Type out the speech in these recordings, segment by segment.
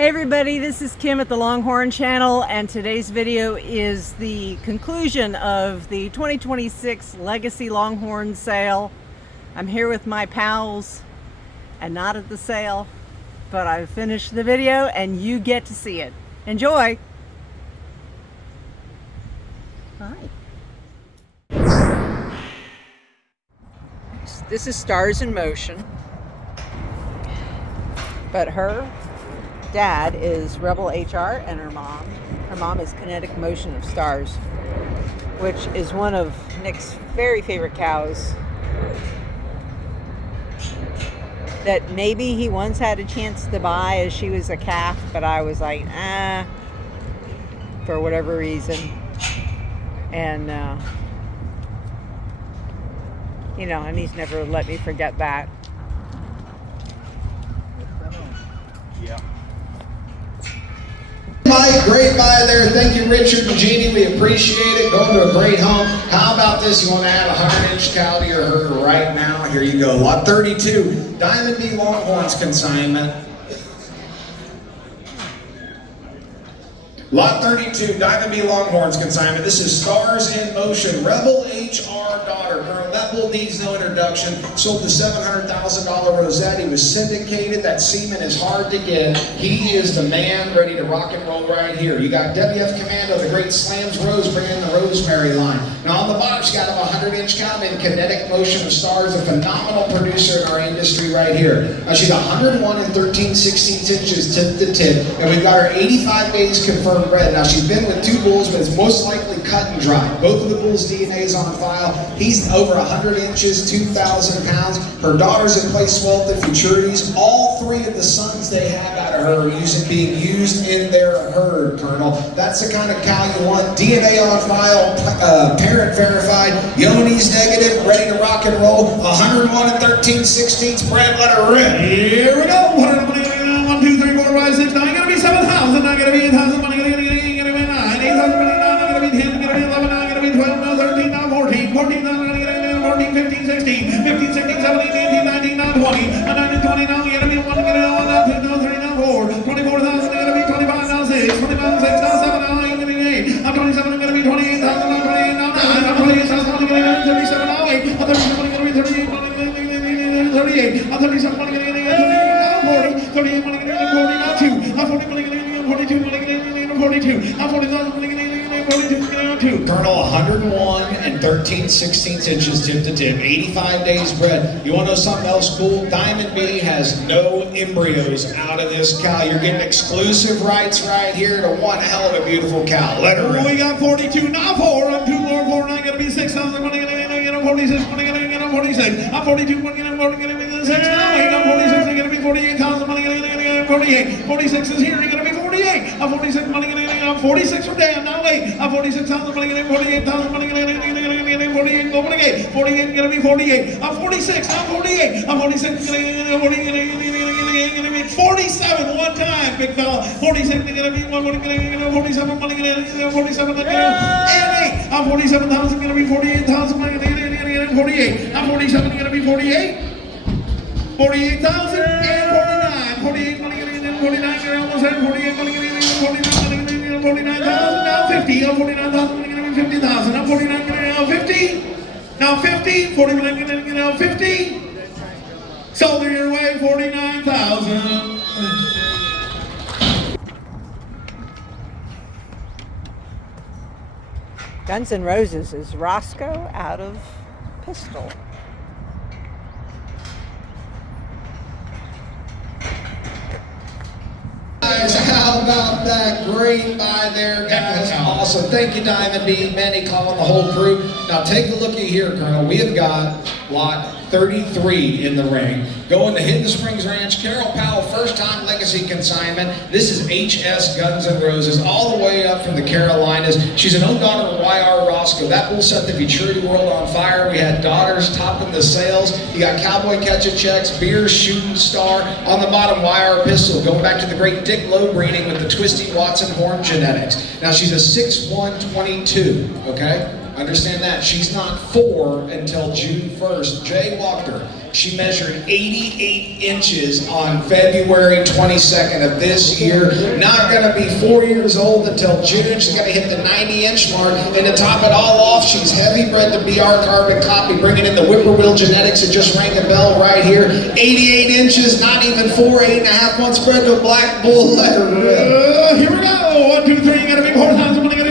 Hey everybody, this is Kim at the Longhorn channel, and today's video is the conclusion of the 2026 Legacy Longhorn sale. I'm here with my pals and not at the sale, but I've finished the video and you get to see it. Enjoy! Hi. This is Stars in Motion, but her dad is Rebel HR, and her mom is Kinetic Motion of Stars, which is one of Nick's very favorite cows that maybe he once had a chance to buy as she was a calf, but I was like, for whatever reason. And and he's never let me forget that. Yeah. Mike, great buy there. Thank you, Richard and Jeannie. We appreciate it. Going to a great home. How about this? You want to add a 100-inch cow to your herd right now? Here you go. Lot 32, Diamond B Longhorns consignment. Lot 32, Diamond B Longhorns consignment. This is Stars in Motion, Rebel HR daughter. Girl, that bull needs no introduction. Sold the $700,000 Rosette. He was syndicated. That semen is hard to get. He is the man ready to rock and roll right here. You got WF Commando, the great Slams Rose, bringing the Rosemary line. Now on the bottom, she's got a 100-inch cow named Kinetic Motion of Stars, a phenomenal producer in our industry right here. Now she's 101 and 13/16 inches tip to tip, and we've got her 85 days confirmed bred. Now she's been with two bulls, but it's most likely cut and dry. Both of the bulls' DNA is on file. He's over 100 inches, 2,000 pounds. Her daughters have placed well at the futurities. All three of the sons they have out of her are being used in their herd, Colonel. That's the kind of cow you want. DNA on file, parent verified, Yoni's negative, ready to rock and roll. 101 and 13/16 bred. Let her rip. Here we go. 1 2 3 4 5 6 9. Gonna be 7,000. Not gonna be 8,000. Money gonna be 9. 8,000. Not gonna be 10. Gonna be 11. Not gonna be 12. No 13. Now 14. 14. Not gonna get 14. 15. 16. 15. 16. 17. 18. 19. Now 20. 19. 20. Now gonna be 1. Gonna be 1. Now 2. Now 3. Now 4. 24,000. Gonna be 25. Now 6. 25. 6. Now 7. Now 8. Gonna be 8. Now 27. Gonna be 28,000. Now 28. Now 9. Now 28,000. Gonna be 37. Now 8. Now 37. Gonna be 38. 38. Now 37. Gonna be 40. 38. Gonna be 40. Now 2. Now 40. Gonna be 42. Gonna be 42. Now 40,000. Gonna be 42. Colonel, 101 and 13/16 inches tip to tip, 85 days bred. You want to know something else cool? Diamond B has no embryos out of this cow. You're getting exclusive rights right here to one hell of a beautiful cow. Let her rip. We got 42, now 4, I'm 2 more, 4, 9, gonna be 6,000, money gonna get 46, money gonna get 46, I'm 42, money gonna be 6, now 8, I'm 46, I'm gonna be 48,000, money gonna get 48, 46 is here, you're gonna be 48, I'm 46, money gonna get, I'm 46 for Dan, now 8, I'm 46,000, money gonna get 48,000, money gonna get 48, go 48, 48, gonna be 48, I'm 46, I'm 48, I'm 46, gonna get 48, 47 one time, big fella. 47 gonna be 47 money gonna get 47 and 8. I'm 47,000 gonna be 48,000 money gonna get 48. I'm 47 gonna be 48. 48,000 and 49. 48 money gonna get 49. You're almost at 48 money gonna get 49 money gonna get 49,000. Now 50. I'm 49,000 money gonna be 50,000. I'm 49 gonna get 50. Now 50. 40 money gonna get 50. Sold her your way, 49,000. Guns N' Roses is Roscoe out of Pistol. How about that? Great buy there, guys. Awesome. Thank you, Diamond B, Manny, Colin, the whole crew. Now take a look at here, Colonel. We have got lot 33 in the ring. Going to Hidden Springs Ranch, Carol Powell, first-time Legacy consignment. This is HS Guns N' Roses, all the way up from the Carolinas. She's an own daughter of YR Roscoe. That bull set the futurity world on fire. We had daughters topping the sales. You got Cowboy Catch-A Checks, Beers Shooting Star. On the bottom, YR Pistol, going back to the great Dick Lowe breeding with the Twisty Watson horn genetics. Now she's a 6'1", 22, okay? Understand that. She's not 4 until June 1st. Jay walked her. She measured 88 inches on February 22nd of this year. Not going to be 4 years old until June. She's going to hit the 90-inch mark. And to top it all off, she's heavy bred to BR carbon copy, bringing in the whippoorwill genetics. It just rang the bell right here. 88 inches, not even 4, 8.5 months bred to a black bull letter rib. Here we go. 1, 2, 3. Going to be 4,000. Going to be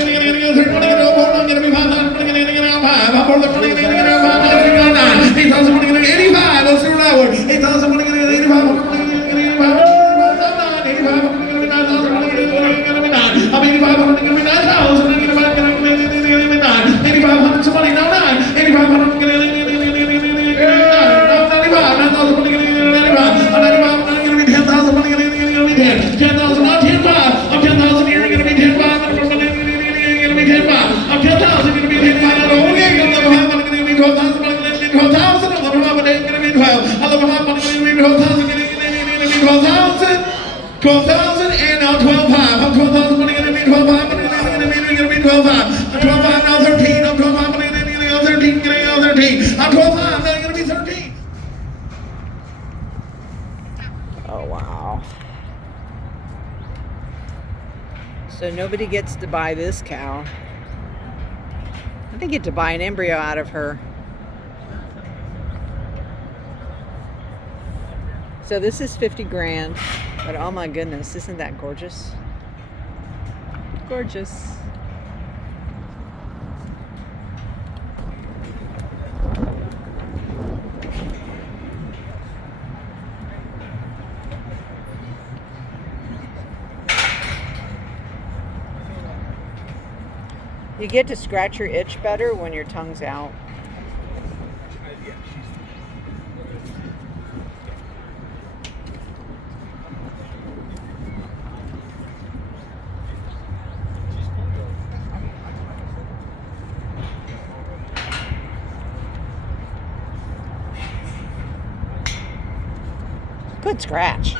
85, let's do that one. 8,000, 8,500, somebody, no, 9, 8,500, 10,000, not 10,500, I'm 10,000 here, going to be 10,500, I'm 10,000, going to be 10,500, okay, 12,000, 12,000, 12,000, and now 12,500. I'm 12,000, going to be 12,500, going to be 12,500. I'm 12,500, now 13. I'm 12,500, going to be 13. Now 13. I'm 12,500, now going to be 13. Oh, wow. So nobody gets to buy this cow. They get to buy an embryo out of her. So this is 50 grand, but oh my goodness, isn't that gorgeous? Gorgeous. You get to scratch your itch better when your tongue's out. Good scratch.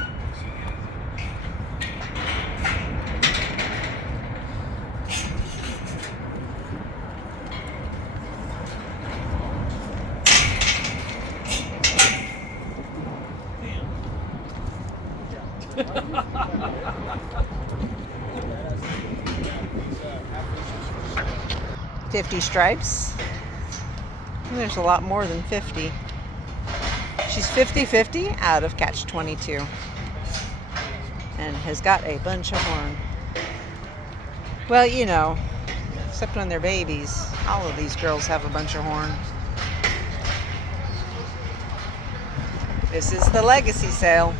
$50 stripes. There's a lot more than 50. She's 50-50 out of catch 22 and has got a bunch of horn. Well, you know, except when they're babies, all of these girls have a bunch of horn. This is the Legacy sale.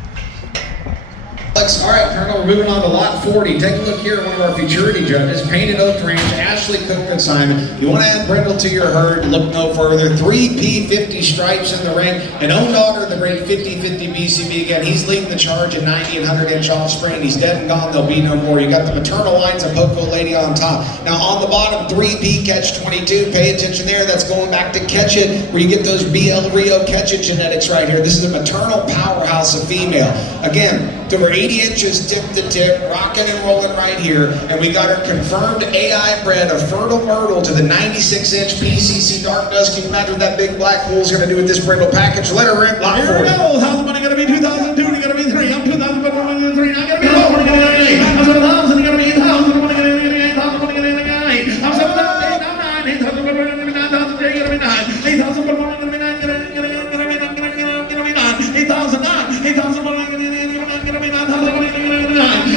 All right, Colonel, we're moving on to lot 40. Take a look here at one of our futurity judges, Painted Oak Ranch, Ashley Cook consignment. You want to add brindle to your herd, look no further. 3P 50 stripes in the ring. An own daughter of the great 50-50 BCB. Again, he's leading the charge in 90 and 100-inch offspring. He's dead and gone. There'll be no more. You got the maternal lines of Poco Lady on top. Now on the bottom, 3P catch 22. Pay attention there. That's going back to Catch It, where you get those BL Rio Catch It genetics right here. This is a maternal powerhouse of female. Again, there were 80 inches tip to tip, rocking and rolling right here, and we got her confirmed AI bred of Fertile Myrtle to the 96-inch PCC Dark Dust. Can you imagine what that big black bull's going to do with this brindle package? Let her in. Lot 40. Here we go. How's the money going to be? 2,002. Going to be 3. I'm 2,000, but 3. I'm going to be 4. I'm going to be 8. I'm 7,000. Going to be 8,000. I'm going to be 8,000. I'm going to be 8. I'm 7,000. 8. I'm 9. 8,000. Going to be 9,000. Going to be 9. 8,000. Going to be 9. Going to be 9. 8,000. 9. 8,000.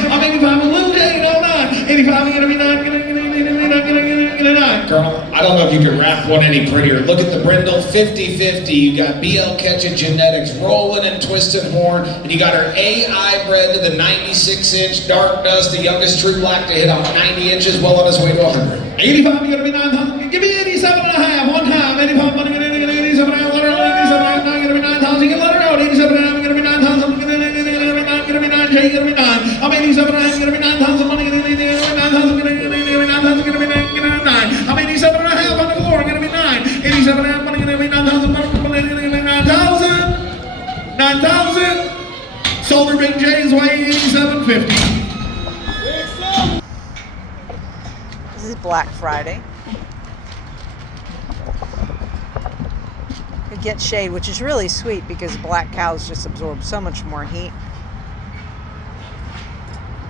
I'm 85, a little day, no, 9. 85, I'm gonna be 9, get a 9. Colonel, I don't know if you can wrap one any prettier. Look at the brindle, 50-50. You got BL Catch It genetics, rolling and twisting horn, and you got her AI bred to the 96-inch Dark Dust, the youngest true black to hit on 90 inches, well on his way to 100. 85, you're gonna be 9,000. Give me 87 and a half, one time. 85, money, 87 and a half, let her out, 87 and a half, now you're gonna be 9,000. You can let her out, 87 and a half, you're gonna be 9,000. You're gonna be 9. I'm 87 and a half, you're gonna be 9,000 money, 9,000, gonna be 9. I'm 87 and a half on the floor, gonna be 9. 87 and a half money, gonna be 9,000, 9,000. 9,000. Sold her Big J's weighing 87.50. This is Black Friday. to get shade, which is really sweet because black cows just absorb so much more heat.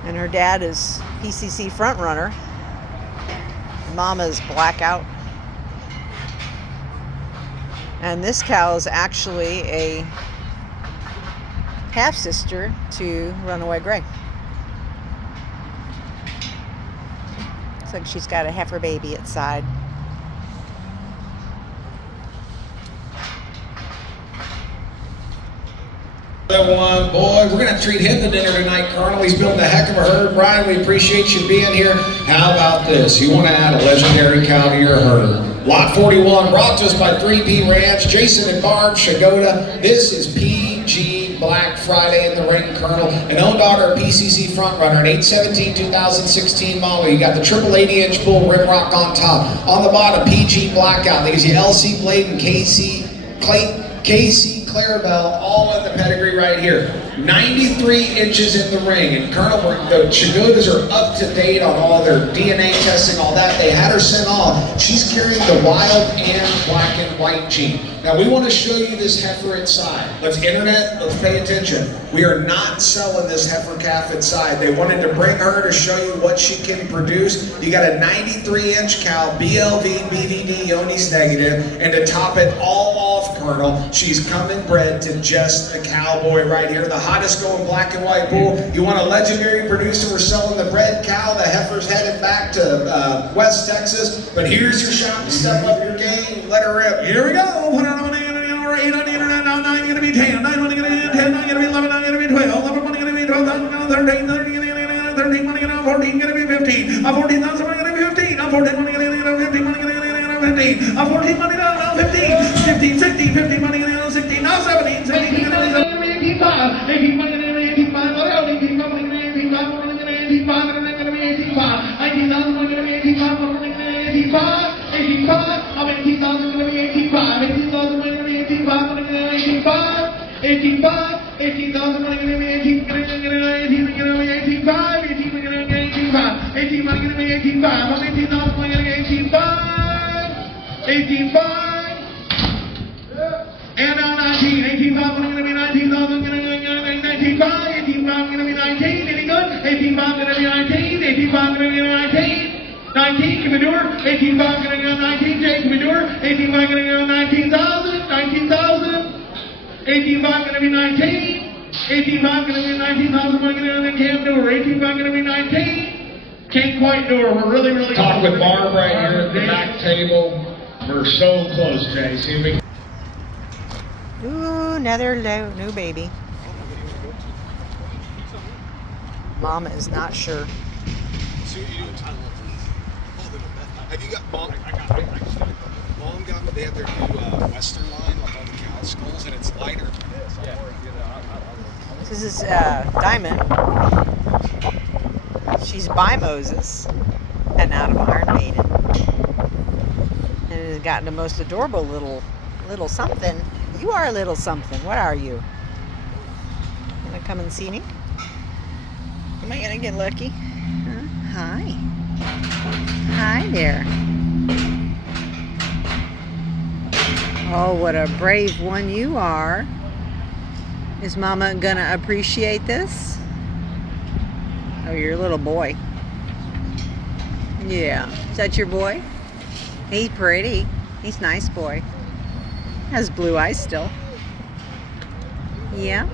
And her dad is PCC front runner. Mama is blackout. And this cow is actually a half sister to Runaway Gray. Looks like she's got a heifer baby inside. One boy, we're gonna treat him to dinner tonight, Colonel. He's building a heck of a herd. Brian, we appreciate you being here. How about this? You want to add a legendary cow to your herd? Lot 41 brought to us by 3P Ranch, Jason and Barb, Shagoda. This is PG Black Friday in the ring, Colonel. An own daughter PCC front runner, an 8/17/2016 model. You got the triple 80-inch bull rim rock on top. On the bottom, PG Blackout. That gives you LC Blade and KC Clarabelle, all in the pedigree right here. 93 inches in the ring. And Colonel, the Shagodas are up to date on all their DNA testing, all that. They had her sent off. She's carrying the wild and black and white gene. Now we want to show you this heifer inside. Let's internet, let's pay attention. We are not selling this heifer calf inside. They wanted to bring her to show you what she can produce. You got a 93-inch cow, BLV, BVD, Yoni's negative, and to top it all off, Colonel, she's coming bred to just a cowboy right here. The hottest going black and white bull. You want a legendary producer? We're selling the bred cow. The heifer's headed back to West Texas. But here's your shot to step up your game. Let her rip. Here we go. Put her on the 8 on the internet. Now 9 going to be 10. 9 going to be 10. 9 going to be 11. 9 going to be 12. 11 going to be 12. 13. 13 going to be 14 going to be 15. 14,000 going to be 15. 14 money going to be 15. Money going to be 15. 14 money now 15. 15, 16, 15 money going to be 16. Now 17. 17 going to be 18. 18 money going to be 18. 18 money going to be 18. 18 money going to be 18. 18 money going to be 18. 19,000 money going to be 18. 18 money going to be 18. 18 of 18,000 going to be 18. 18,000 money going to be 18. 5 money going to be 18. 18,000 money going to be 18. 18 going to be 18. 5 18 money going to be 18. 18 money going to be 18. 5 of 18,000 money going to be 18. 18 5 and now 19. 18 5 going to be 19,000 going to be 19 5. 18 5 going to be 19. Any good? 18 5 going to be 19. 18 5 going to be 19. 19 can we do her? 18 5 going to go 19. Jay, can we do her? 18 5 going to go 19,000. 19,000. 18 5 going to be 19. 18 5 going to be 19,000. Money going to be can't do her. 18 5 going to be 19. Can't quite do her. We're really Talk with Barb right here at the back table. We're so close, Jay. See me. Ooh, another new baby. Mama is not sure. See what you do in Thailand. Have you got Bong? I got it. Bong got, they have their new Western line with all the cow skulls, and it's lighter than this. This is Diamond. She's by Moses and out of Iron Maiden. And it has gotten the most adorable little something. You are a little something. What are you? Gonna come and see me? Am I gonna get lucky? Huh? Hi. Hi there. Oh, what a brave one you are. Is Mama gonna appreciate this? Oh, you're a little boy. Yeah. Is that your boy? He's pretty. He's a nice boy. Has blue eyes still. Yeah.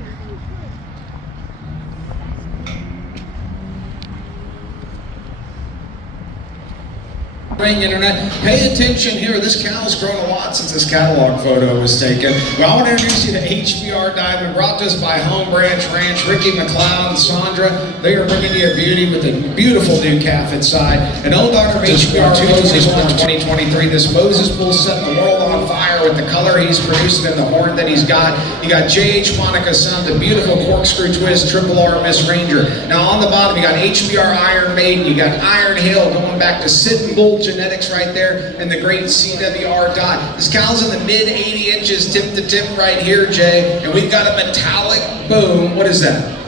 Internet, pay attention here. This cow's grown a lot since this catalog photo was taken. Well, I want to introduce you to HBR Diamond, brought to us by Home Branch Ranch. Ricky McLeod and Sandra, they are bringing you a beauty with a beautiful new calf inside. An old daughter of HBR Moses in 2023. This Moses bull setting the world on fire with the color he's producing and the horn that he's got. You got JH Monica Son, the beautiful corkscrew twist, Triple R Miss Ranger. Now on the bottom, you got HBR Iron Maiden, you got Iron Hill going back to Sitting Bull genetics right there, and the great CWR dot. This cow's in the mid 80 inches tip to tip right here, Jay, and we've got a metallic boom. What is that?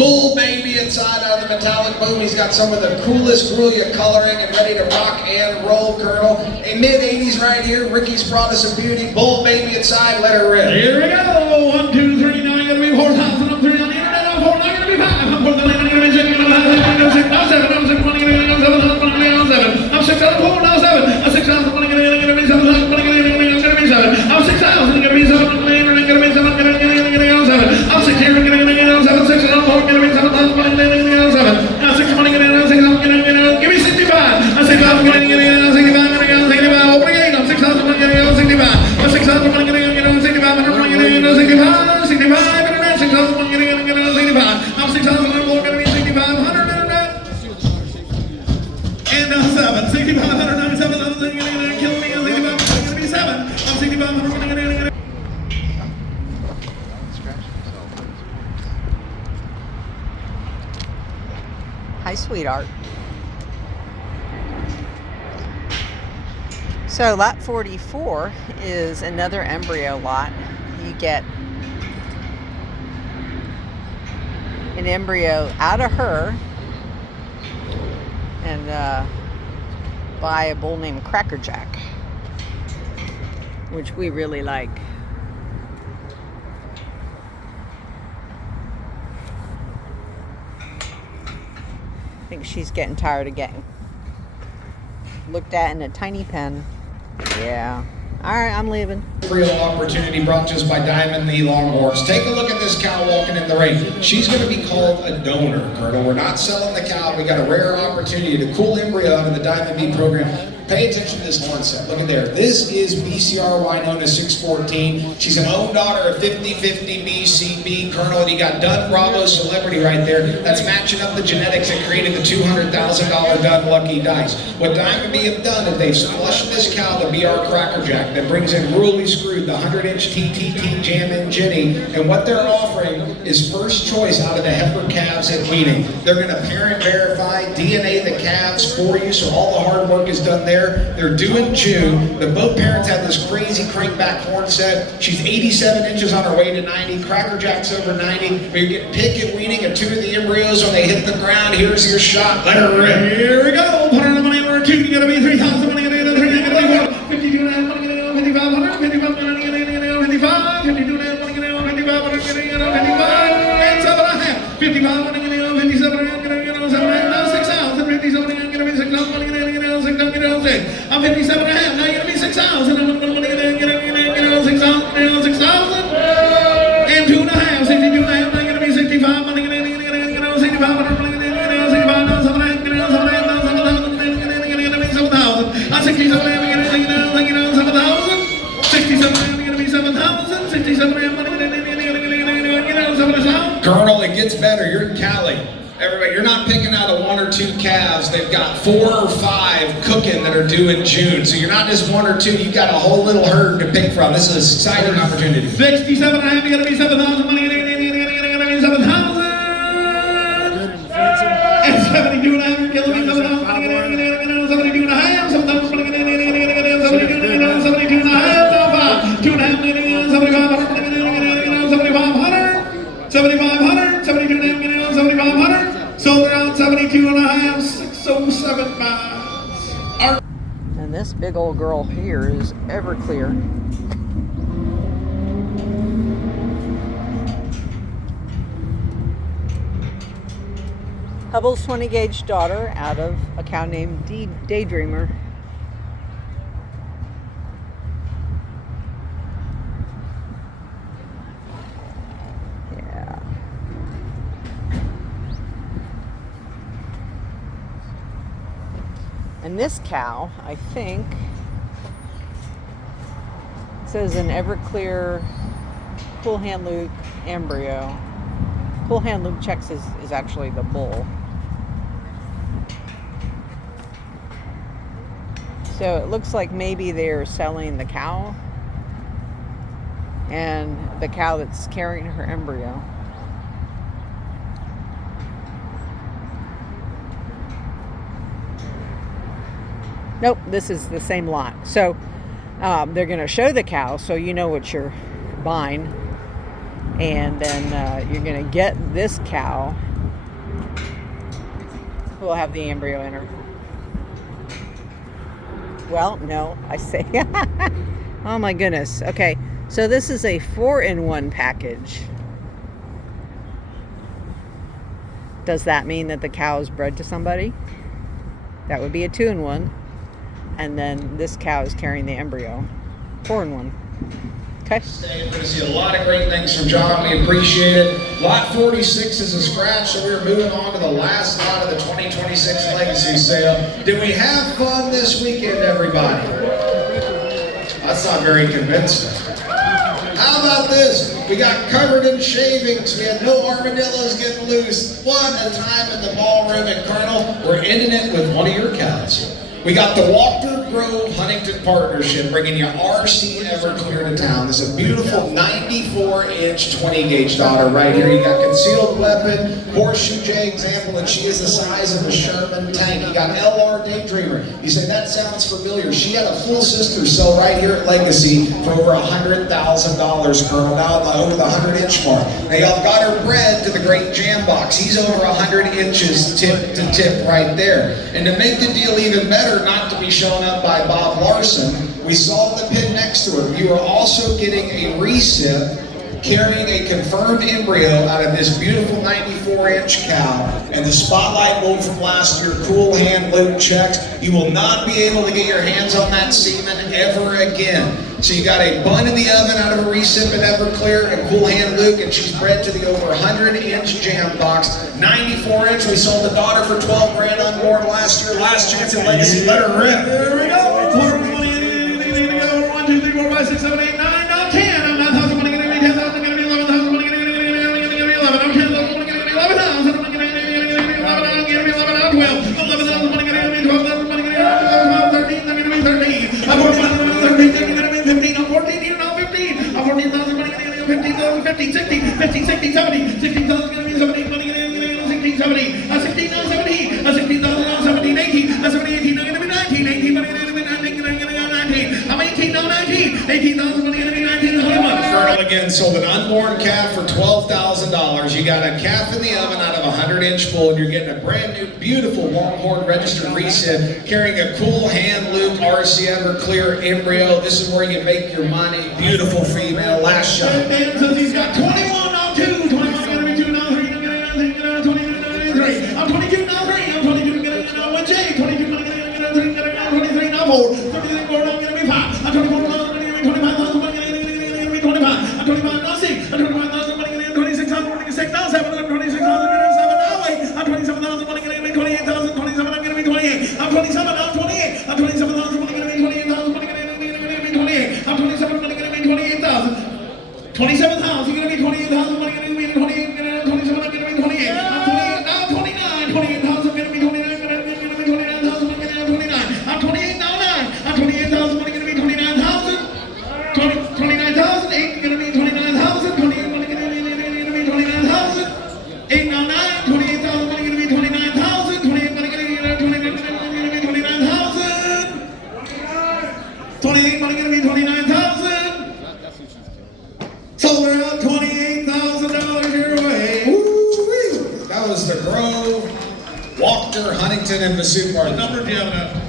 Bull baby inside out of the metallic boom. He's got some of the coolest Grullia coloring and ready to rock and roll, Colonel. A mid-80s right here. Ricky's Protestant Beauty. Bull baby inside. Let her rip. Here we go. 1, 2, 3. Now you're going to be 4,000. I'm 3 on the internet. I'm 4. Now you're going to be 5. I'm 4. Then I'm going to be 6. I'm 6. Now 7. I'm 6. I'm 7. I'm 6. I'm 4. Now 7. I'm 6. I'm 7. I'm 6,000. I'm going to be 7. I'm 6,000. I'm going to be 7. I'm 6 here. I'm going to be 7. 6. I'm 4. I'm going to be 7. I'm going to be 7. Now 6. I'm going to give me 65. I'm 6. I'm going to get 65. I'm going to get 65. Open again. I'm 6,000. I'm going to get 65. I'm 6,000. I'm going to get 65. I'm going to get 65. 65. I'm 6,000. I'm going to be 65. 100. And 7. 65. 197. I'm going to kill me. I'm 65. I'm going to be 7. I'm 65. I'm going to get. Hi, sweetheart. So lot 44 is another embryo lot. You get an embryo out of her and buy a bull named Crackerjack, which we really like. I think she's getting tired of getting looked at in a tiny pen. Yeah. All right, I'm leaving. Real opportunity brought to us by Diamond the Longhorns. Take a look at this cow walking in the ring. She's going to be called a donor, Colonel. We're not selling the cow. We got a rare opportunity to cool embryo out of the Diamond B program. Pay attention to this horn set. Look at there. This is BCR Winona 614. She's an own daughter of 50/50 BCB, Colonel, and you got Dunn Bravo Celebrity right there. That's matching up the genetics that created the $200,000 Dunn Lucky Dice. What Diamond B have done is they've flushed this cow, the BR Crackerjack, that brings in Ruly Screwed, the 100-inch TTT Jam-In Jenny, and what they're offering is first choice out of the heifer calves at weaning. They're going to parent verify, DNA the calves for you, so all the hard work is done there. They're due in June. The both parents have this crazy crankback horn set. She's 87 inches on her way to 90. Crackerjack's over 90. But you get pick at weaning of 2 of the embryos when they hit the ground. Here's your shot. Let her rip. Here we go. Put her on the money number 2. You got to be 3,000. Money going to get 3. You got to be 4. 52 and a half. Money going to get 5,500. 55. Money going to get 55. 52 and a half. Money going to get 55. Money going to get 55. And 7 and a half. 55. Money going to get 57. Money going to get 7 and a half. Now 6,000. 57. Money going to get 6,000. Money going to get 6,000. I'm 57 and a half. Now you're going to be 6,000. I'm going to get 6,000. 6,000. And 2 and a half. 62 and a half. Now you're going to be 65. Money going to get 65. Money going to get 65. Now 7 and a half. 7,000. I'm 67 and a half. 7,000. 67 and a half. You're going to be 7,000. 67 and a half. Money going to get 7,000. Colonel, it gets better. You're in Cali. Everybody, you're not picking out a 1 or 2 calves. They've got 4 or 5 cooking that are due in June. So you're not just 1 or 2. You've got a whole little herd to pick from. This is an exciting opportunity. 67 and a half. You're going to be 7,000. Money going to get 7,000. And 72 and a half. You're killing me. 7,000. Money going to get 72 and a half. 7,000. Money going to get 72 and a half. Now 5. 2 and a half. 75. 7,500. 7,500. 72 and a half. 7,500. Sold around 72 and a half, 607 miles. And this big old girl here is Everclear. Hubble's 20 gauge daughter out of a cow named Daydreamer. And this cow, I think, says an Everclear Cool Hand Luke embryo. Cool Hand Luke checks is actually the bull. So it looks like maybe they're selling the cow and the cow that's carrying her embryo. Nope, this is the same lot. So they're going to show the cow so you know what you're buying. And then you're going to get this cow we'll have the embryo in her. Well, no, I say. Oh my goodness. Okay, so this is a 4-in-1 package. Does that mean that the cow is bred to somebody? That would be a 2-in-1. And then this cow is carrying the embryo. 4-in-1. Okay. We're going to see a lot of great things from John. We appreciate it. Lot 46 is a scratch, so we're moving on to the last lot of the 2026 Legacy sale. Did we have fun this weekend, everybody? That's not very convincing. How about this? We got covered in shavings. We had no armadillos getting loose. What a time in the ballroom at Colonel. We're ending it with one of your cows. We got the Walker Grove Huntington Partnership bringing you RC Everclear to town. This is a beautiful 94-inch 20-gauge daughter right here. You got concealed weapon, horseshoe J example, and she is the size of a Sherman tank. You got LR Daydreamer. You say, that sounds familiar. She had a full sister sell right here at Legacy for over $100,000, Colonel, now over the 100-inch mark. Now y'all got her bred to the great Jam Box. He's over 100 inches tip to tip right there. And to make the deal even better, not to be shown up by Bob Larson, we saw the pin next to her. You are also getting a recip carrying a confirmed embryo out of this beautiful 94-inch cow. And the spotlight mold from last year, cool hand loop checks. You will not be able to get your hands on that semen ever again. So you got a bun in the oven out of a recip and Everclear and cool hand Luke, and she's bred to the over 100-inch Jam Box. 94-inch, we sold the daughter for 12 grand on board last year. Last chance at Legacy, let her rip. There we go. 1, 2, 3, 4, 5, 6, 7, 8, 9, now 10. I'm 9,000 money going to be 10,000, going to be 11,000 money going to be 11. I'm 10,000 money going to be 11,000. I'm going to be 11, I'm going to be 11, I'm 12. 11,000 money going to be 12,000 money going to be 12, 13. I'm going to be 13. I'm 14,000 money going to be 13. I'm 14 here now 15. I'm 14,000 money going to be 15,000, 15, 60, 15, 60, 70. 16,000 going to be 17 money going to be 16, 70. 16 now 17. 16,000 now 17, 18. 17, 18 now going to be 19. 18 money going to be 19. I'm 18 now 19. 18,000 money going to be 19. Colonel again sold an unborn calf for $12,000. You got a calf in the oven out of a 100-inch bull, and you're getting a brand new, beautiful Longhorn registered recip carrying a cool hand loop RC Everclear embryo. This is where you make your money. Beautiful female. Last shot. Dan says he's got 21 now 2. 21 going to be 2 now 3. I'm going to 22 now 3. I'm 22 now 3. I'm 22 going to now 1 J. 22 going to 3. 23 now 4. 33 4 now going to be 5. I'm 24 now going to be 25,000 money going to be 25. I'm 25 now 6. I'm 25,000 money going to be 26,000 money going to be 6 now 7. I'm 26,000 going to be 7 now 8. I'm 27,000 money going to be 28,000. 27 I'm going to be 28. I'm 27 now 28. I'm 27,000 money going to be 28,000 money going to be 28. I'm 27 money going to be 28,000. 27,000 going to be 28,000 money going to be 28. 27 I'm going to be 28. I'm 28 now 29. 28,000 going to be 29. 29,000 money going to be 29. I'm 28 now 9. I'm 28,000 money going to be 29,000. 29,000. 8 going to be 29,000. 28 money going to be 29,000. 8 now 9. 28,000 money going to be 29,000. 28 money going to be 29,000. 28 money going to be 29,000. Sold her out $28,000 your way. Woo-wee. That was the Grove, Walker, Huntington, and Masubar. What number do you have now?